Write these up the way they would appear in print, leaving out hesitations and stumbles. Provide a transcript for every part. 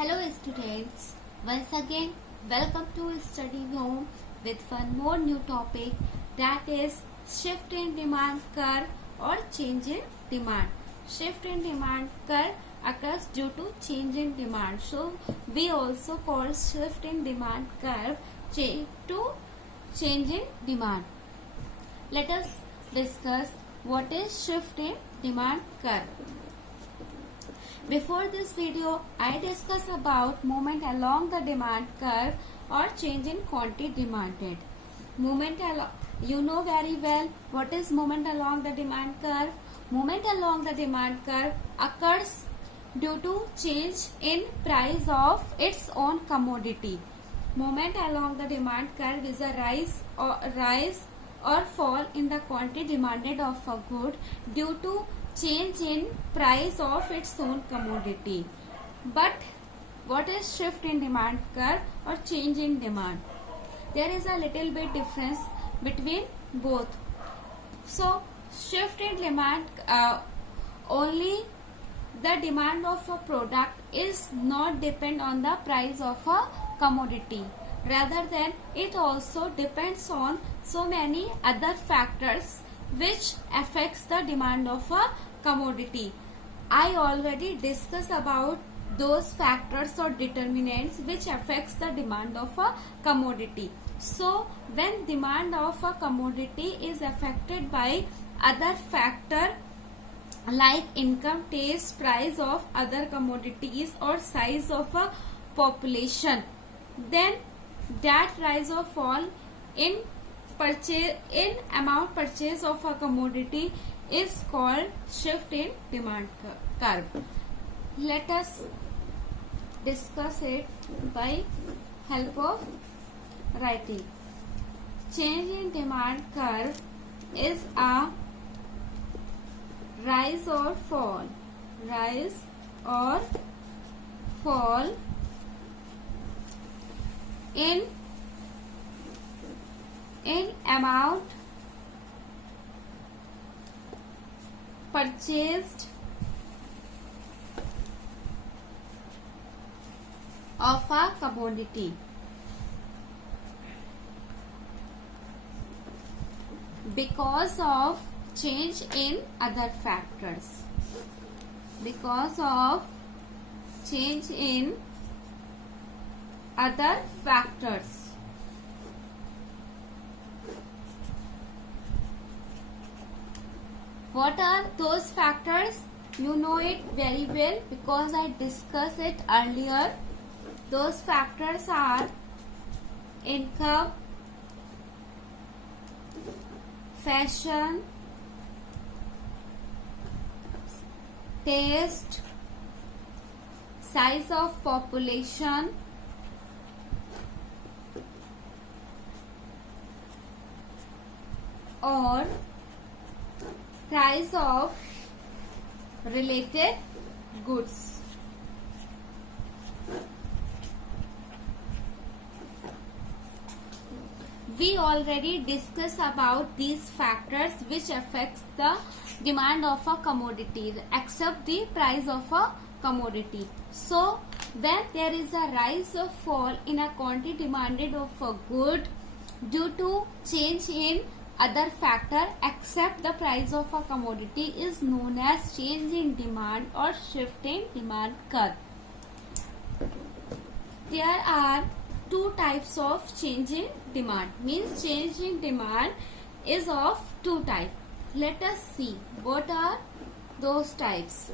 Hello students, once again welcome to Study Home with one more new topic, that is shift in demand curve or change in demand. Shift in demand curve occurs due to change in demand. So we also call shift in demand curve to change in demand. Let us discuss what is shift in demand curve. Before this video, I discuss about movement along the demand curve or change in quantity demanded. You know very well what is movement along the demand curve. Movement along the demand curve occurs due to change in price of its own commodity. Movement along the demand curve is a rise or fall in the quantity demanded of a good due to change in price of its own commodity. But what is shift in demand curve or change in demand? There is a little bit difference between both. So shift in demand, only the demand of a product is not depend on the price of a commodity. Rather than it also depends on so many other factors which affects the demand of a commodity. I already discussed about those factors or determinants which affects the demand of a commodity. So when demand of a commodity is affected by other factor like income, taste, price of other commodities or size of a population, then that rise or fall in amount purchase of a commodity is called shift in demand curve. Let us discuss it by help of writing. Change in demand curve is a rise or fall in amount purchased of a commodity because of change in other factors. Because of change in other factors. What are those factors? You know it very well because I discussed it earlier. Those factors are income, fashion, taste, size of population, or price of related goods. We already discussed about these factors which affects the demand of a commodity except the price of a commodity. So when there is a rise or fall in a quantity demanded of a good due to change in other factor except the price of a commodity is known as change in demand or shift in demand curve. There are two types of change in demand. Means change in demand is of two types. Let us see what are those types.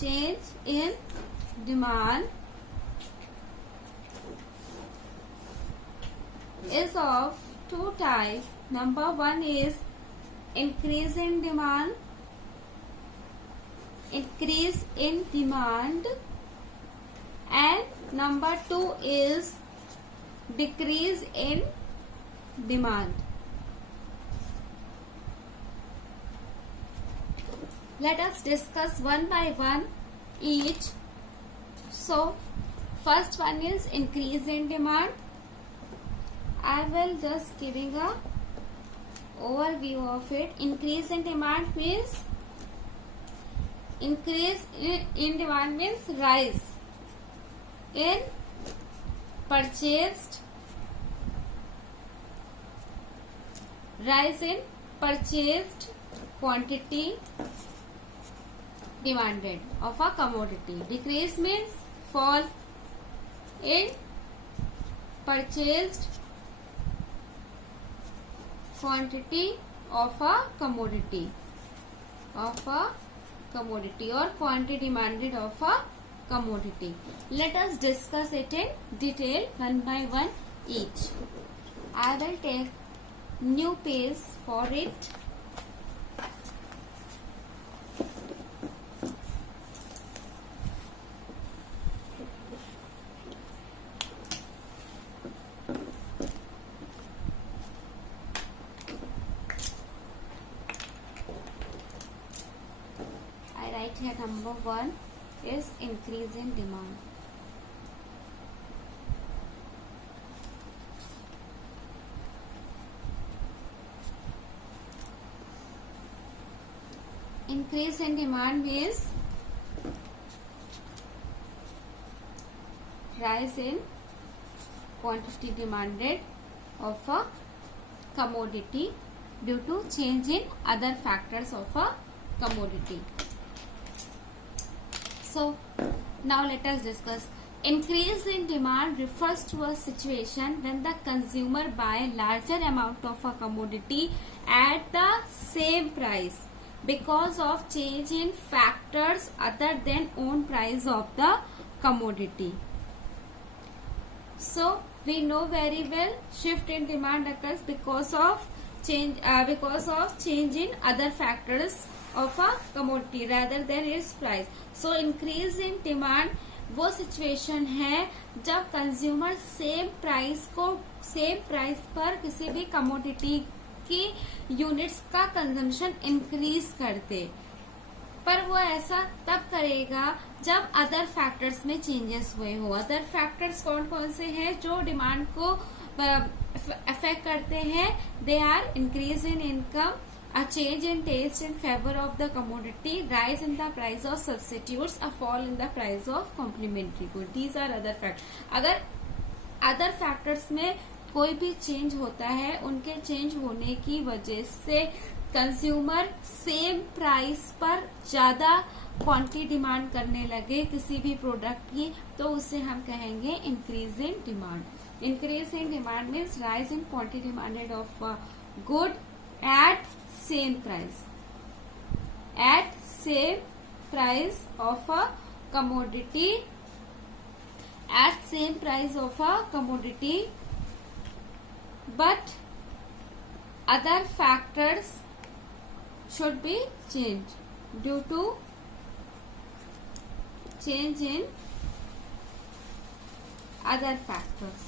Change in demand is of two types. Number one is increase in demand. Increase in demand, and number two is decrease in demand. Let us discuss one by one each. So first one is increase in demand. I will just giving a overview of it. Increase in demand means increase in demand means rise in purchased quantity demanded of a commodity. Decrease means fall in purchased quantity of a commodity or quantity demanded of a commodity. Let us discuss it in detail one by one each. I will take new page for it. I write here number 1 is increase in demand. Increase in demand means rise in quantity demanded of a commodity due to change in other factors of a commodity. So now let us discuss. Increase in demand refers to a situation when the consumer buy larger amount of a commodity at the same price because of change in factors other than own price of the commodity. So we know very well shift in demand occurs because of change in other factors of a commodity rather than its price. So increase in demand वो situation है जब consumer same price पर किसी भी commodity की units का consumption increase कर दे, पर वो ऐसा तब करेगा जब अदर फैक्टर्स में चेंजेस हुए हो. अदर फैक्टर्स कौन कौन से हैं जो डिमांड को अफेक्ट करते हैं? They are increase in income, a change in taste in favor of the commodity, rise in the price of substitutes, a fall in the price of complementary good. These are other factors. अगर other factors में कोई भी change होता है, उनके change होने की वजह से कंज्यूमर सेम प्राइस पर ज्यादा क्वांटिटी डिमांड करने लगे किसी भी प्रोडक्ट की, तो उसे हम कहेंगे increase in demand. Increase in demand means rise in quantity demanded of good at same price of a commodity, but other factors should be changed due to change in other factors.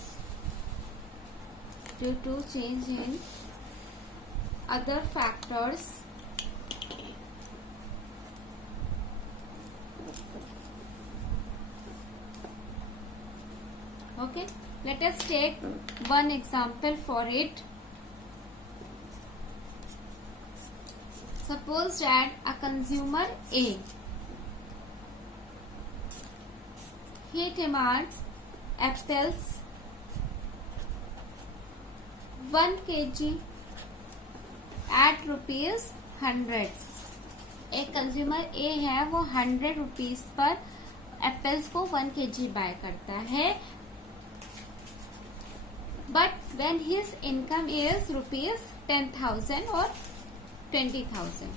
Okay, let us take one example for it. Suppose that a consumer A, he demands apples 1 kg at ₹100. एक consumer A है, वो 100 rupees per apples को 1 kg buy करता है, but when his income is ₹10,000 और 20,000,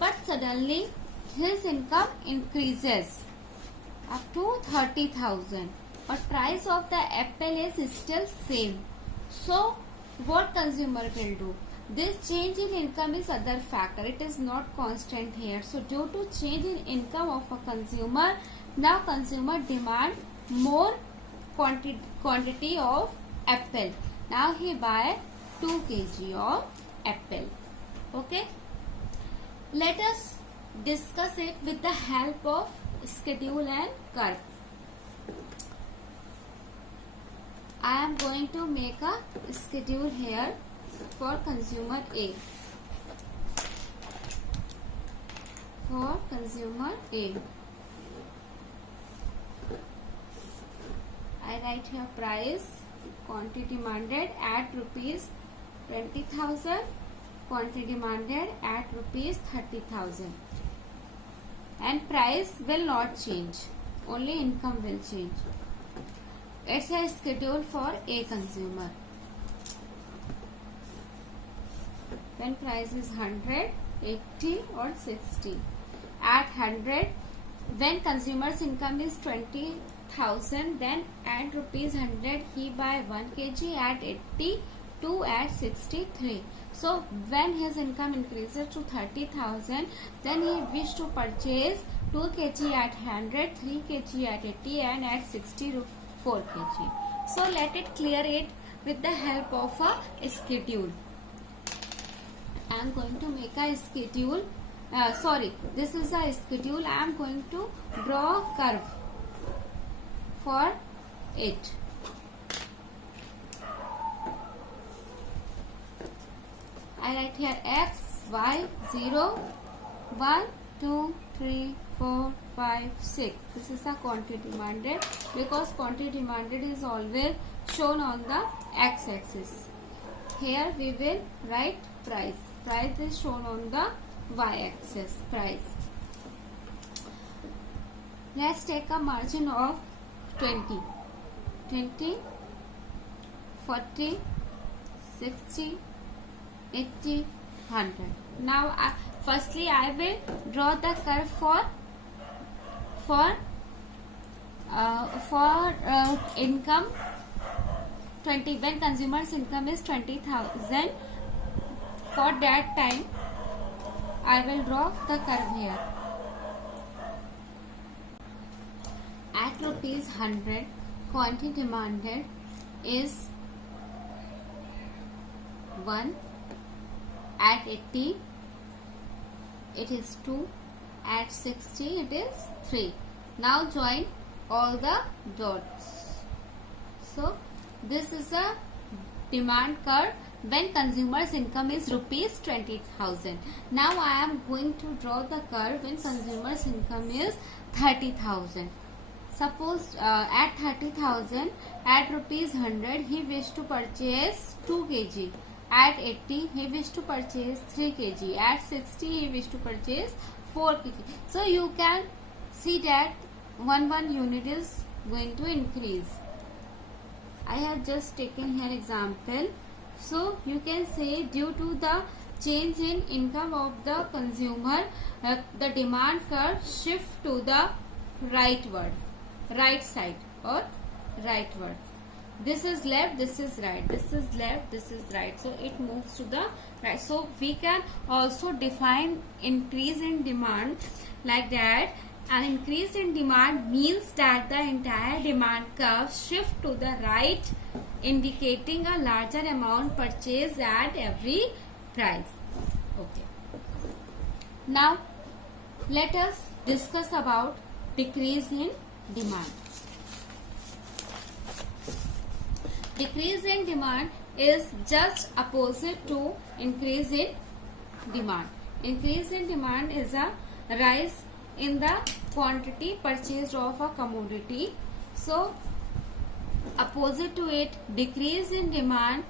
but suddenly his income increases up to 30,000, but price of the apple is still same. So what consumer will do? This change in income is other factor. It is not constant here. So due to change in income of a consumer, now consumer demand more quantity of apple. Now he buy 2 kg of apple. Okay. Let us discuss it with the help of schedule and curve. I am going to make a schedule here for consumer A. for consumer A. I write here price, quantity demanded at rupees 20,000, quantity demanded at rupees 30,000, and price will not change, only income will change. It's a schedule for A consumer. When price is 100, 80 or 60. At 100, when consumer's income is 20,000, then at rupees 100 he buy 1 kg, at 80 2, at 63. So when his income increases to 30,000, then he wish to purchase 2 kg at 100, 3 kg at 80, and at 60 4 kg. So let it clear it with the help of a schedule. I am going to make a schedule. This is a schedule. I am going to draw a curve for it. I write here x, y, 0, 1, 2, 3, 4, 5, 6. This is the quantity demanded, because quantity demanded is always shown on the x-axis. Here we will write price. Price is shown on the y-axis. Price. Let's take a margin of 20, 40, 60, 80, 100. Now firstly I will draw the curve for income 20, when consumer's income is 20,000. For that time I will draw the curve here. At rupees 100, quantity demanded is 1. At 80 it is 2. At 60 it is 3. Now join all the dots. So this is a demand curve when consumer's income is rupees 20,000. Now I am going to draw the curve when consumer's income is 30,000. Suppose at 30,000, at rupees 100 he wished to purchase 2 kg. At 80 he wished to purchase 3 kg. At 60 he wished to purchase 4 kg. So you can see that one unit is going to increase. I have just taken here example. So you can say due to the change in income of the consumer, the demand curve shift to the right side or rightward. This is left, this is right, this is left, this is right. So it moves to the right. So we can also define increase in demand like that. An increase in demand means that the entire demand curve shift to the right, indicating a larger amount purchased at every price. Okay. Now let us discuss about decrease in demand. Decrease in demand is just opposite to increase in demand. Increase in demand is a rise in the quantity purchased of a commodity. So opposite to it, decrease in demand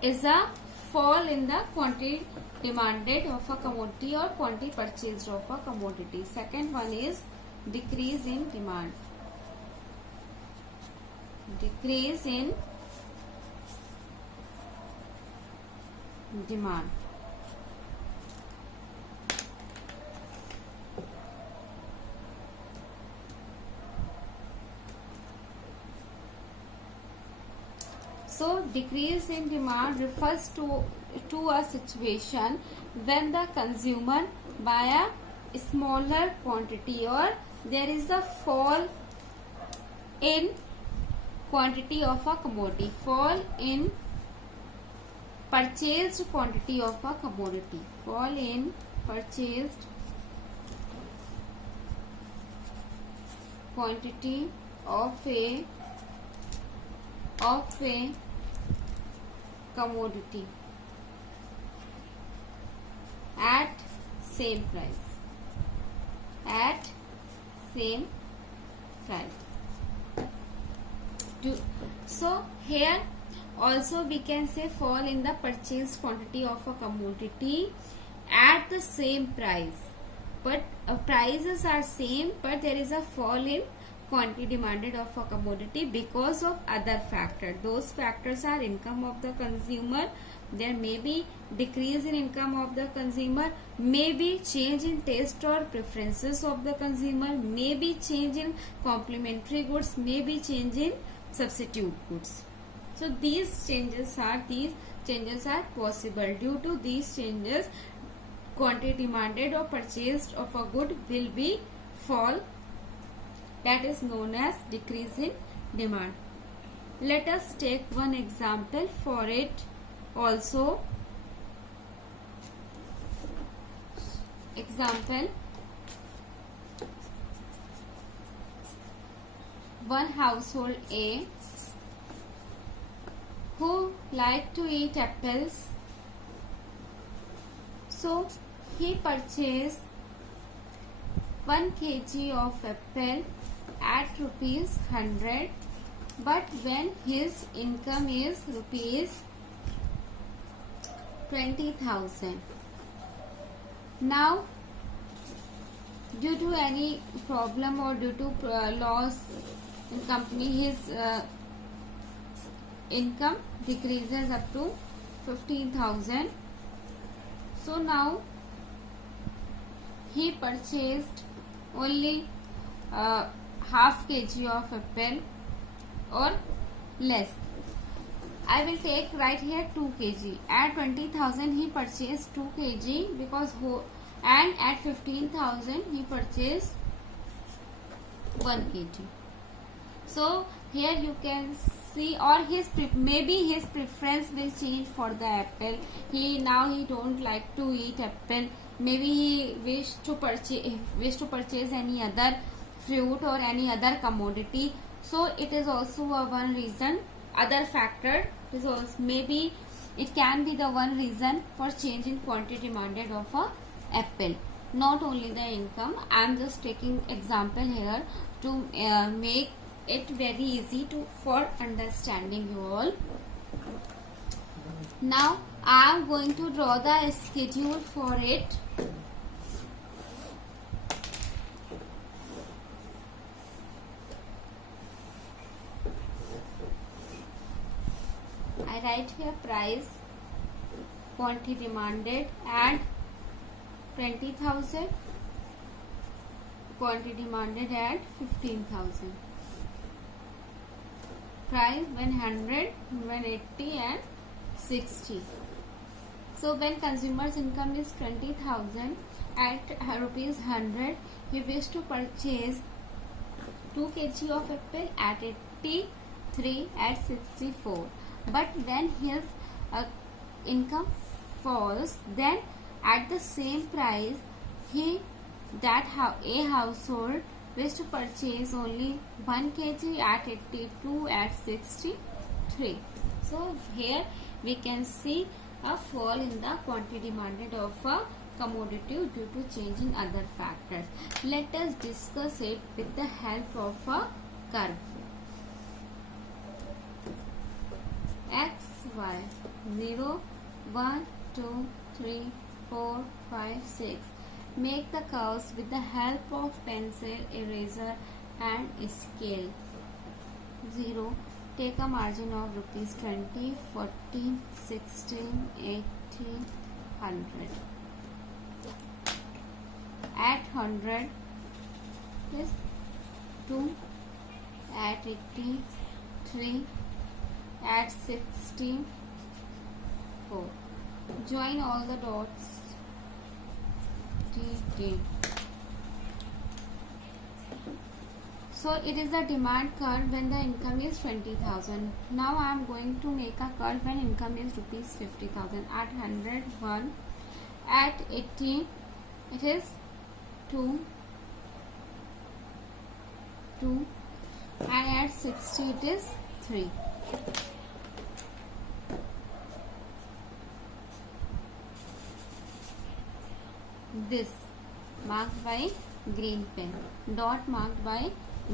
is a fall in the quantity demanded of a commodity or quantity purchased of a commodity. Second one is decrease in demand. Decrease in demand. So decrease in demand refers to a situation when the consumer buy a smaller quantity or there is a fall in quantity of a commodity, fall in purchased quantity of a commodity, fall in purchased quantity of a commodity at same price. at same price. So here also we can say fall in the purchase quantity of a commodity at the same price, but prices are same, but there is a fall in quantity demanded of a commodity because of other factor. Those factors are income of the consumer, there may be decrease in income of the consumer, may be change in taste or preferences of the consumer, may be change in complementary goods, may be change in substitute goods. So these changes are possible. Due to these changes, quantity demanded or purchased of a good will be fall, that is known as decrease in demand. Let us take one example for it also. Example, one household A who like to eat apples, so he purchased 1 kg of apple at rupees 100, but when his income is rupees 20,000. Now due to any problem or due to loss in company, his income decreases up to 15,000. So now he purchased only half kg of apple or less. I will take right here 2 kg. At 20,000 he purchased 2 kg because and at 15,000 he purchased 1 kg. So here you can see, or maybe his preference will change for the apple. He don't like to eat apple. Maybe he wish to purchase any other fruit or any other commodity. So it is also one reason. Other factor is also, maybe it can be the one reason for change in quantity demanded of a apple. Not only the income. I am just taking example here to make it very easy for understanding you all. Now I am going to draw the schedule for it. I write here price, quantity demanded at 20,000, quantity demanded at 15,000. Price when 100, 180 and 60. So when consumer's income is 20,000, at rupees 100 he wishes to purchase 2 kg of apple at 83 at 64. But when his income falls, then at the same price a household wishes to purchase only 1 kg at 82 at 63. So here we can see a fall in the quantity demanded of a commodity due to change in other factors. Let us discuss it with the help of a curve. X, Y, 0, 1, 2, 3, 4, 5, 6. Make the curves with the help of pencil, eraser and scale. 0. Take a margin of rupees 20, 40, 16, 80, 100. At 100 is 2, at 80, 3, at 60, 4. Join all the dots. T. So it is the demand curve when the income is 20,000. Now I am going to make a curve when income is rupees 50,000. At 100, 1. At 80, it is 2, and at 60 it is 3. This marked by green pen, dot marked by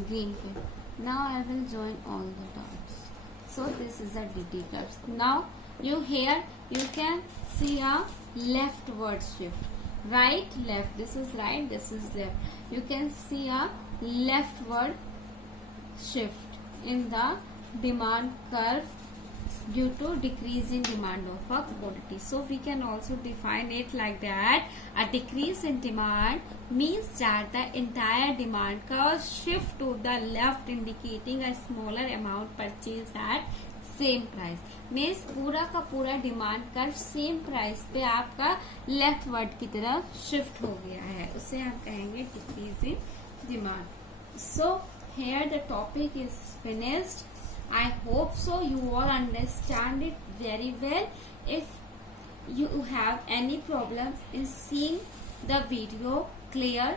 green pen. Now I will join all the dots. So this is a DT curve. Now you here you can see a leftward shift, right left, this is right, this is left. You can see a leftward shift in the demand curve due to decrease in demand of a commodity. So we can also define it like that: a decrease in demand means that the entire demand curve shift to the left, indicating a smaller amount purchased at same price. Means पूरा का पूरा demand curve same price पे आपका left word की तरफ shift हो गया है, उसे हम कहेंगे decrease in demand. So here the topic is finished. I hope so you all understand it very well. If you have any problem in seeing the video clear,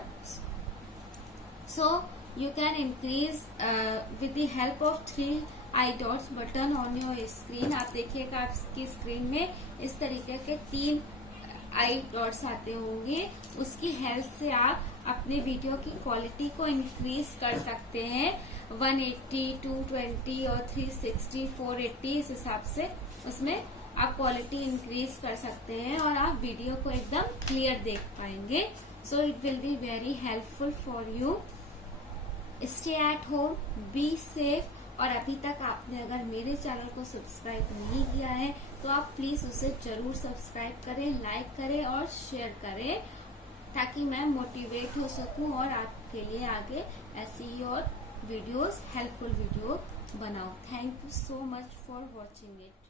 so you can increase with the help of 3 I dots button on your screen. आप देखिएगा आपकी screen में इस तरीके के 3 आई dots आते होंगे. उसकी हेल्प से आप अपने वीडियो की क्वालिटी को इंक्रीज कर सकते हैं. 180, 220 और 360, 480 इस हिसाब से उसमें आप क्वालिटी इंक्रीज कर सकते हैं और आप वीडियो को एकदम क्लियर देख पाएंगे. So it will be very helpful for you. Stay at home, be safe. और अभी तक आपने अगर मेरे चैनल को सब्सक्राइब नहीं किया है तो आप प्लीज उसे जरूर सब्सक्राइब करें, लाइक करें और शेयर करें, ताकि मैं मोटिवेट हो सकूं और आपके लिए आगे ऐसी ही और वीडियोस, हेल्पफुल वीडियो बनाऊं. Thank you so much for watching it.